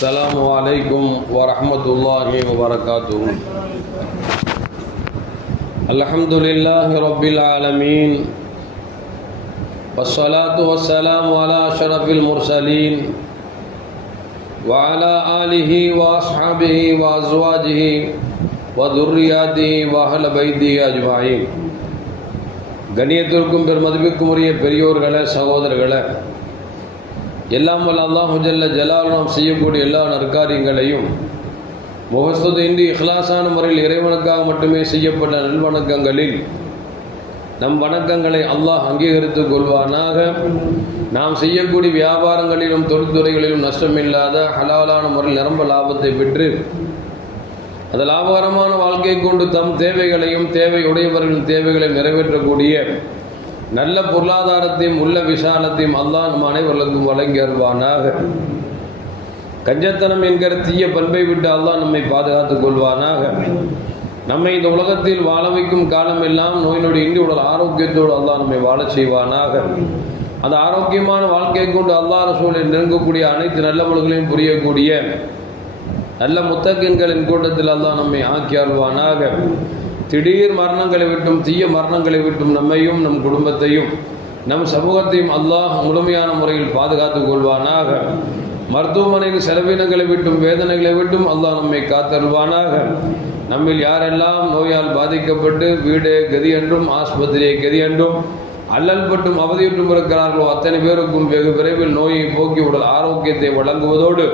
السلام عليكم ورحمة الله وبركاته الحمد لله رب العالمين والصلاة والسلام على أشرف المرسلين وعلى آله وأصحابه وأزواجه وذرياته وأهل بيته أجمعين கண்ணியத்திற்கும் பெருமதிப்புக்கும் உரிய பெரியோர்களே சகோதரர்களே எல்லாம் வல்ல அல்லாஹு ஜல்ல ஜலால் நாம் செய்யக்கூடிய எல்லா நற்காரியங்களையும் முகஸ்துது இன்றி இஹ்லாசான முறையில் இறைவனுக்காக மட்டுமே செய்யப்பட்ட நல்வணக்கங்களில் நம் வணக்கங்களை அல்லாஹ் அங்கீகரித்துக் கொள்வானாக. நாம் செய்யக்கூடிய வியாபாரங்களிலும் தொழில்துறைகளிலும் நஷ்டமில்லாத ஹலாலான முறையில் நிரம்ப லாபத்தை பெற்று அது லாபகரமான வாழ்க்கை கொண்டு தம் தேவைகளையும் தேவையுடையவர்களின் தேவைகளை நிறைவேற்றக்கூடிய நல்ல பொருளாதாரத்தையும் உள்ள விசாலத்தையும் அல்லாஹ் நம் அனைவர்களுக்கும் வழங்கி கஞ்சத்தனம் என்கிற தீய பண்பை விட்டு அல்லாஹ் நம்மை பாதுகாத்துக் கொள்வானாக. நம்மை இந்த உலகத்தில் வாழ வைக்கும் காலம் எல்லாம் நோய் நொடி இன்றி உடல் ஆரோக்கியத்தோடு அல்லாஹ் நம்மை வாழ செய்வானாக. அந்த ஆரோக்கியமான வாழ்க்கை கொண்டு அல்லாஹ் சூழலில் நெருங்கக்கூடிய அனைத்து நல்ல மொழிகளையும் புரியக்கூடிய நல்ல முத்தகின்களின் கூட்டத்தில் அல்லாஹ் நம்மை ஆக்கி அருள்வானாக. திடீர் மரணங்களை விட்டும் தீய மரணங்களை விட்டும் நம்மையும் நம் குடும்பத்தையும் நம் சமூகத்தையும் அல்லாஹ் முழுமையான முறையில் பாதுகாத்துக் கொள்வானாக. மருத்துவமனையில் செலவினங்களை விட்டும் வேதனைகளை விட்டும் அல்லாஹ் நம்மை காத்தருள்வானாக. நம்மில் யாரெல்லாம் நோயால் பாதிக்கப்பட்டு வீடு கதி என்றும் ஆஸ்பத்திரியை கதி என்றும் அல்லல் பட்டும் அவதியுற்றும் இருக்கிறார்களோ? அத்தனை பேருக்கும் வெகு விரைவில் நோயை போக்கி உடல் ஆரோக்கியத்தை வழங்குவதோடு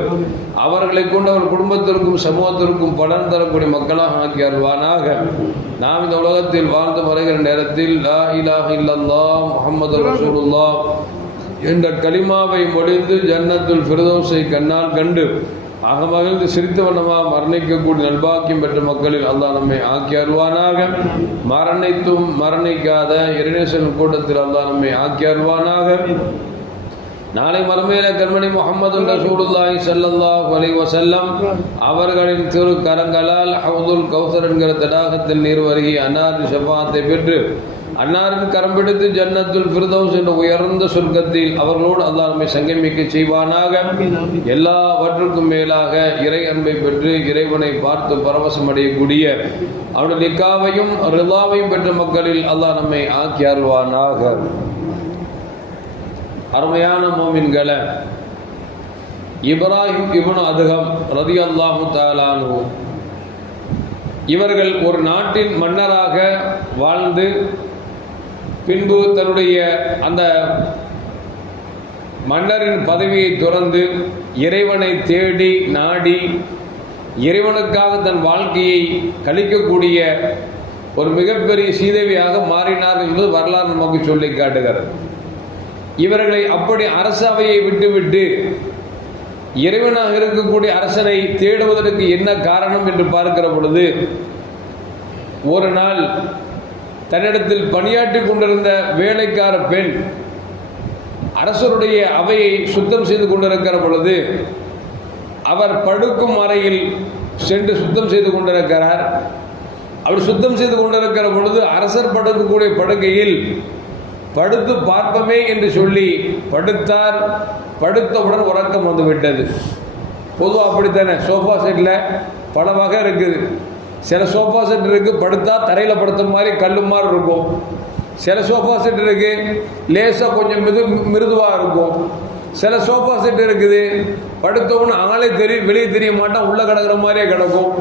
அவர்களை கொண்டு அவர் குடும்பத்திற்கும் சமூகத்திற்கும் பலன் தரக்கூடிய மக்களாக ஆக்கி அருள்வானாக. நாம் இந்த உலகத்தில் வாழ்ந்து வருகிற நேரத்தில் லா இலாஹ இல்லல்லா முகமது ரசூலுல்லா என்ற கலிமாவை மொழிந்து ஜன்னத்துல் ஃபிரதோஸை கண்ணால் கண்டு அகமகிழ்ந்து சிரித்த வண்ணமாக மரணிக்கக்கூடிய நல்பாக்கியம் பெற்ற மக்களில் அல்லாஹ் நம்மை ஆக்கி அருள்வானாக. மரணித்தும் மரணிக்காத இரணேசன் கூட்டத்தில் அல்லாஹ் நம்மை ஆக்கி அருள்வானாக. நாளை மறுமையில கண்மணி முகமது ரசூலுல்லாஹி ஸல்லல்லாஹு அலைஹி வஸல்லம் அவர்களின் திரு கரங்களால் ஹவுதுல் கௌசர் என்கிற தடாகத்தின் நீர் வருகி அன்னாரின் ஷஃபாத்தை பெற்று அன்னாரின் கரம் பிடித்து ஜன்னத்துல் பிரதோஸ் என்ற உயர்ந்த சொர்க்கத்தில் அவர்களோடு அல்லாஹ் நம்மை சங்கமிக்க செய்வானாக. எல்லாவற்றுக்கும் மேலாக இறை அன்பை பெற்று இறைவனை பார்த்து பரவசம் அடையக்கூடிய அவனுடைய நிக்காவையும் ரிலாவையும் பெற்ற மக்களில் அல்லாஹ் நம்மை ஆக்கி அருள்வானாக. அருமையான மோமின்களை இப்ராஹிம் இவனு அதுகம் ரதி அல்லாஹு தாலானு இவர்கள் ஒரு நாட்டின் மன்னராக வாழ்ந்து பின்பு தன்னுடைய அந்த மன்னரின் பதவியை துறந்து இறைவனை தேடி நாடி இறைவனுக்காக தன் வாழ்க்கையை கழிக்கக்கூடிய ஒரு மிகப்பெரிய சீதேவியாக மாறினார் என்பது வரலாறு நமக்கு சொல்லி காட்டுகிறது. இவர்களை அப்படி அரசவையை விட்டுவிட்டு இறைவனாக இருக்கக்கூடிய அரசனை தேடுவதற்கு என்ன காரணம் என்று பார்க்கிற பொழுது ஒரு நாள் தன்னிடத்தில் பணியாற்றி கொண்டிருந்த வேலைக்கார பெண் அரசருடைய அவையை சுத்தம் செய்து கொண்டிருக்கிற பொழுது அவர் படுக்கும் அறையில் சென்று சுத்தம் செய்து கொண்டிருக்கிறார். அவர் சுத்தம் செய்து கொண்டிருக்கிற பொழுது அரசர் படுக்கக்கூடிய படுக்கையில் படுத்து பார்ப்பமே என்று சொல்லி படுத்தார். படுத்தவுடன் உறக்கம் வந்துவிட்டது. பொதுவாக அப்படித்தானே? சோஃபா செட்டில் பல வகை இருக்குது. சில சோஃபா செட் இருக்குது படுத்தா தரையில் படுத்துற மாதிரி கல்லு மாதிரி இருக்கும். சில சோஃபா செட் இருக்குது லேசாக கொஞ்சம் மிது மிருதுவாக இருக்கும். சில சோஃபா செட் இருக்குது படுத்தவொன்னு ஆளே தெரியும் வெளியே தெரிய மாட்டான் உள்ளே கிடக்குற மாதிரியே கிடக்கும்.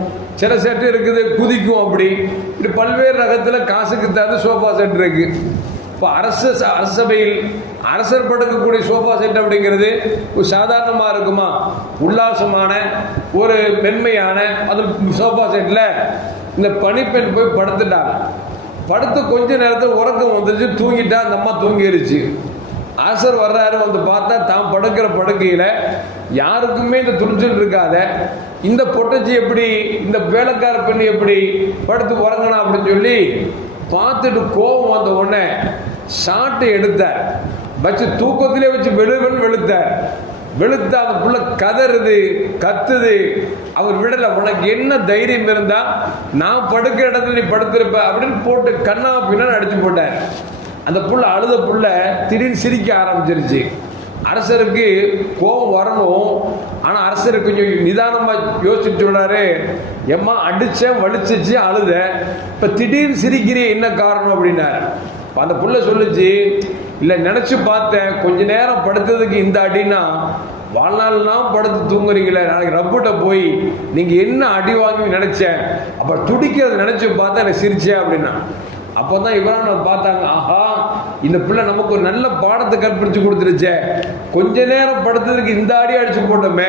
சில செட்டு இருக்குது குதிக்கும் அப்படி. இப்படி பல்வேறு ரகத்தில் காசுக்கு தகுந்த சோஃபா செட் இருக்குது இப்போ அரசு அரசபையில் அரசர் படுக்கக்கூடிய சோஃபா செட் அப்படிங்கிறது ஒரு சாதாரணமாக இருக்குமா? உல்லாசமான ஒரு மென்மையான அது சோஃபா செட்டில் இந்த பனிப்பெண் போய் படுத்துட்டாங்க. படுத்து கொஞ்ச நேரத்தில் உறக்கம் வந்துருச்சு தூங்கிட்டா அந்த அம்மா தூங்கிடுச்சு அரசர் வர்றாரு வந்து பார்த்தா தான் படுக்கிற படுக்கையில் யாருக்குமே இந்த துணிச்சல் இருக்காத. இந்த பொட்டச்சி எப்படி இந்த வேலைக்கார பெண் எப்படி படுத்து உறங்கணும் அப்படின்னு சொல்லி பார்த்துட்டு கோபம் வந்த உடனே ஷாட்டை எடுத்தார் வச்சு தூக்கத்திலே வச்சு வெளுவன் வெளுத்தார் வெளுத்த. அந்த புள்ள கதறுது கத்துது. அவர் விடலை உனக்கு என்ன தைரியம் இருந்தா நான் படுக்கிற இடத்துல நீ படுத்திருப்ப அப்படின்னு போட்டு கண்ணா பின்னான்னு அடிச்சு போட்டார். அந்த புள்ள அழுத புள்ள திடீர்னு சிரிக்க ஆரம்பிச்சிருச்சு. அரசருக்கு கோபம் வரணும். ஆனால் அரசர் கொஞ்சம் நிதானமாக யோசிச்சுட்டு சொல்கிறாரு எம்மா அடித்தேன் வலிச்சிச்சு அழுத. இப்போ திடீர்னு சிரிக்கிறே என்ன காரணம்? அப்படின்னாரு. அந்த புள்ள சொல்லுச்சு இல்லை நினச்சி பார்த்தேன். கொஞ்ச நேரம் படுத்ததுக்கு இந்த அடின்னா வாழ்நாள்லாம் படுத்து தூங்குறீங்களே. நாளைக்கு ரப்பிட்ட போய் நீங்கள் என்ன அடி வாங்கி நினச்சேன் அப்போ துடிக்கிறத நினச்சி பார்த்தா எனக்கு சிரிச்சேன் அப்படின்னா. அப்போ தான் இவரான் பார்த்தாங்க ஆஹா இந்த பிள்ளை நமக்கு ஒரு நல்ல பாடத்தை கற்பிடிச்சு கொடுத்துருச்சே. கொஞ்ச நேரம் படுத்ததுக்கு இந்த அடி அடிச்சு போட்டோமே.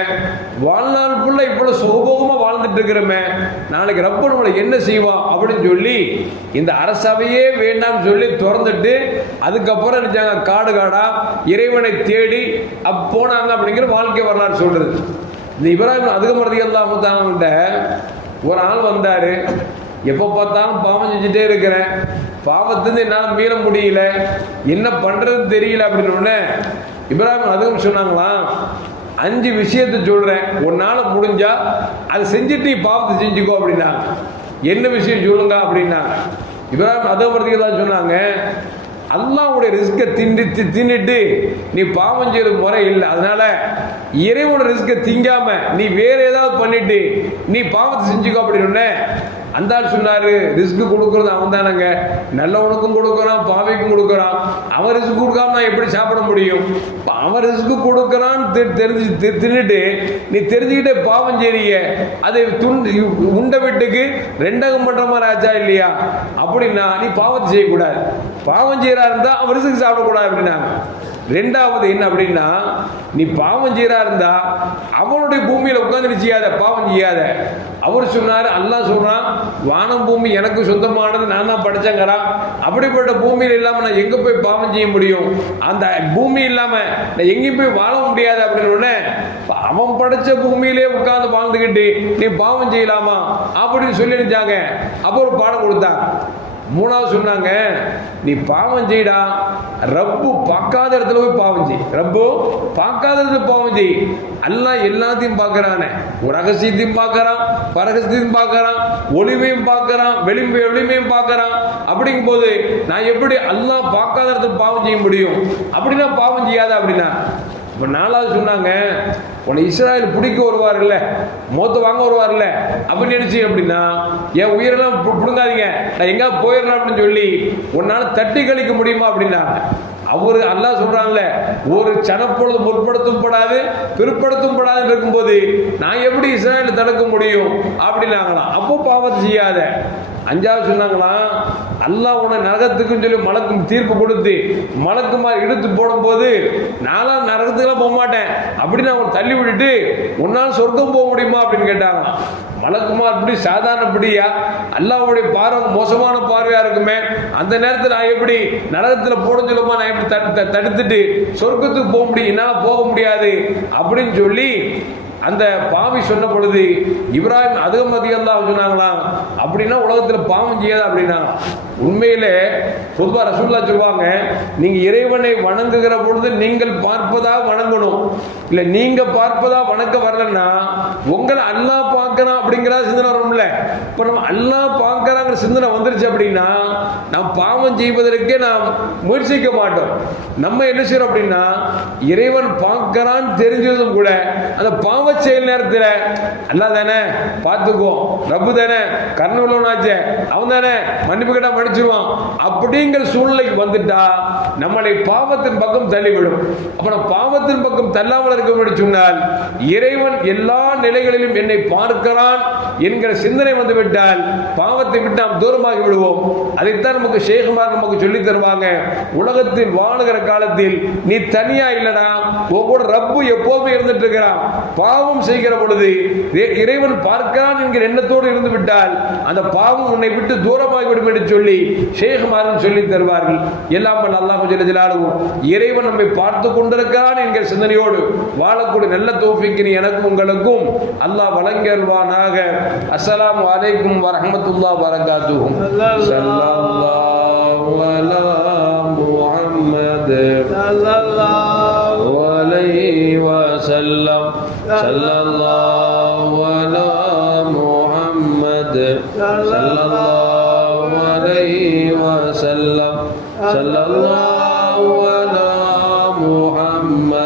வாழ்நாள் புள்ள இவ்வளவு சுகபோகமாக வாழ்ந்துட்டு இருக்கிறோமே. நாளைக்கு ரப்ப நம்மளை என்ன செய்வான் அப்படின்னு சொல்லி இந்த அரசவையே வேண்டாம்னு சொல்லி திறந்துட்டு அதுக்கப்புறம் நினைச்சாங்க காடு காடா இறைவனை தேடி அப்ப போனாங்க அப்படிங்கிற வாழ்க்கை வரலாறு சொல்றது. இந்த இப்ராஹிம் அதுக்கு எல்லாம் ஒரு ஆள் வந்தாரு. எப்போ பார்த்தாலும் பாவம் செஞ்சுட்டே இருக்கிறேன். பாவத்துலேருந்து என்னால் மீற முடியல. என்ன பண்ணுறதுன்னு தெரியல அப்படின்னு உடனே இப்ராஹிம் அதுவும் சொன்னாங்களாம் அஞ்சு விஷயத்தை ஒரு நாள் முடிஞ்சா அதை செஞ்சுட்டு நீ பாவத்தை செஞ்சுக்கோ அப்படின்னாங்க. என்ன விஷயம் சொல்லுங்க அப்படின்னாங்க. இப்ராஹிம் அதுவும் தான் சொன்னாங்க? அல்லாவுடைய ரிஸ்கை திண்டு தி- தின்னுட்டு நீ பாவம் செய்யற முறை இல்லை. அதனால இறைவனோட ரிஸ்கை திங்காம நீ வேற ஏதாவது பண்ணிட்டு நீ பாவத்தை செஞ்சுக்கோ அப்படின்னு அந்தாள் சொன்னார் சொன்னாரு ரிஸ்க் கொடுக்கறது அவன் தானங்க நல்லவனுக்கும் கொடுக்குறான் பாவைக்கும் கொடுக்குறான். அவன் ரிஸ்க் கொடுக்காம நான் எப்படி சாப்பிட முடியும்? அவன் ரிஸ்க் கொடுக்குறான்னு தெரிஞ்சு தி- தின்னுட்டு நீ தெரிஞ்சுக்கிட்டே பாவம் செய்றீங்க. அதை துண்டு உண்ட வீட்டுக்கு ரெண்டகம் பண்ணுற மாதிரி ஆச்சா இல்லையா? அப்படின்னா நீ பாவத்தை செய்யக்கூடாது. பாவம் செய்கிறா இருந்தால் அவன் ரிஸ்க் சாப்பிடக்கூடாது அப்படின்னாங்க. ரெண்டாவது என்ன அப்படின்னா நீ பாவம் செய்யறா இருந்தா அவனுடைய பூமியில உட்காந்துட்டு செய்யாத பாவம் செய்யாத. அவர் சொன்னார் அல்லா சொல்றான் வானம் பூமி எனக்கு சொந்தமானது நான் தான் படைச்சங்கிறான் அப்படிப்பட்ட பூமியில் இல்லாமல் நான் எங்கே போய் பாவம் செய்ய முடியும்? அந்த பூமி இல்லாமல் நான் எங்கேயும் போய் வாழ முடியாது அப்படின்னு உடனே அவன் படைச்ச பூமியிலே உட்கார்ந்து வாழ்ந்துக்கிட்டு நீ பாவம் செய்யலாமா? அப்படின்னு சொல்லி நினைச்சாங்க. அப்போ ஒரு பாடம் கொடுத்தாங்க மூணாவது சொன்னாங்க நீ பாவம் செய்டா ரப்பு பார்க்காத இடத்துல போய் பாவம் செய். ரப்பு பார்க்காத இடத்துல பாவம் செய். அல்லா எல்லாத்தையும் பார்க்கறானே. ஒரு ரகசியத்தையும் பார்க்கறான் பரகசியத்தையும் பார்க்கறான் ஒளிவையும் பார்க்கறான் வெளிமை வெளிமையும் பார்க்கறான். அப்படிங்கும் போது நான் எப்படி அல்லா பார்க்காத இடத்துல பாவம் செய்ய முடியும்? அப்படின்னா பாவம் செய்யாத அப்படின்னா. இப்போ நாலாவது சொன்னாங்க உன்னை இஸ்ராயல் பிடிக்க வருவார்ல மோத்த வாங்க வருவார்ல அப்படின்னு நினைச்சு அப்படின்னா என் உயிரெல்லாம் பிடுங்காதீங்க. நான் எங்க போயிடுறேன் அப்படின்னு சொல்லி உன்னால தட்டி கழிக்க முடியுமா அப்படின்னாங்க அவரு அல்லாஹ் சொல்றாங்கல்ல ஒரு சனப்பொழுது முற்படுத்தும் படாது பிற்படுத்தும் படாதுன்னு இருக்கும்போது நான் எப்படி இஸ்ராயல் தடுக்க முடியும்? அப்படின்னாங்களாம். அப்போ பாவம் செய்யாத. அஞ்சாவது சொன்னாங்களாம் அல்லாஹ் உன நரகத்துக்குன்னு சொல்லி மலக்கும் தீர்ப்பு கொடுத்து மலக்குமார் இழுத்து போடும்போது நான்லாம் நரகத்துக்குலாம் போக மாட்டேன். அப்படின்னு அவங்க தள்ளி விட்டுட்டு உன்னால் சொர்க்கம் போக முடியுமா அப்படின்னு கேட்டாங்களாம் மலக்குமார் இப்படி சாதாரணப்படியா அல்லாவுடைய பார்வை மோசமான பார்வையா இருக்குமே. அந்த நேரத்தில் நான் எப்படி நரகத்தில் போட சொல்லுமா? நான் எப்படி தடு- த- தடுத்துட்டு சொர்க்கத்துக்கு போக முடியும்? என்னால் போக முடியாது. அப்படின்னு சொல்லி அந்த பாவி சொன்ன பொழுது இப்ராஹிம் அதுவும் அதிகம் சொன்னாங்களாம் அப்படின்னா உலகத்தில் பாவம் செய்யாது அப்படின்னா உண்மையிலே பொதுவாக ரசூல்லா சொல்லுவாங்க நீங்கள் இறைவனை வணங்குகிற பொழுது நீங்கள் பார்ப்பதாக வணங்கணும். இல்ல நீங்க பார்ப்பதா வணக்க வரலன்னா உங்களை அல்லாஹ் பார்க்கறான் அப்படிங்கிற சிந்தனை வரும்ல. இப்ப நம்ம அல்லா பார்க்கறாங்கிற சிந்தனை வந்துருச்சு அப்படின்னா நாம் பாவம் செய்வதற்கே நாம் முயற்சிக்க மாட்டோம். நம்ம என்ன செய்யறோம் அப்படின்னா இறைவன் பார்க்கறான்னு தெரிஞ்சதும் கூட அந்த பாவ செயல் நேரத்தில் அல்லா தானே பார்த்துக்கோ ரப்பு தானே கர்ண உள்ளவனாச்சே அவன் தானே மன்னிப்பு கேட்டா மன்னிச்சிருவான் அப்படிங்கிற சூழ்நிலைக்கு வந்துட்டா நம்மளை பாவத்தின் பக்கம் தள்ளிவிடும். அப்ப நம்ம பாவத்தின் பக்கம் தள்ளாமல் இருக்க சொன்னால் இறைவன் எல்லா நிலைகளிலும் என்னை பார்க்கிறான் என்கிற சிந்தனை வந்து விட்டால் பாவத்தை விட்டு நாம் தூரமாகி விடுவோம். அதைத்தான் நமக்கு சேகமாக நமக்கு சொல்லி தருவாங்க. உலகத்தில் வாழுகிற காலத்தில் நீ தனியா இல்லடா? உங்களோட ரப்பு எப்போதுமே இருந்துட்டு இருக்கிறான். பாவம் செய்கிற பொழுது இறைவன் பார்க்கிறான் என்கிற எண்ணத்தோடு இருந்து விட்டால் அந்த பாவம் உன்னை விட்டு தூரமாகி விடும் என்று சொல்லி ஷேகுமாரும் சொல்லி தருவார்கள். எல்லாம் வல்ல அல்லாஹ் இறைவன் நம்மை பார்த்து கொண்டிருக்கிறான் என்கிற சிந்தனையோடு வாழக்கூடிய நல்ல தோஃபிக்கினி எனக்கும் உங்களுக்கும் அல்லாஹ் வழங்கல்வானாக அஸ்ஸலாமு அலைக்கும் வரஹ்மத்துல்லாஹி வரகாத்துஹு ஸல்லல்லாஹு அலா முஹம்மத் عليه وسلم صلى الله على محمد صلى الله عليه وسلم صلى الله على محمد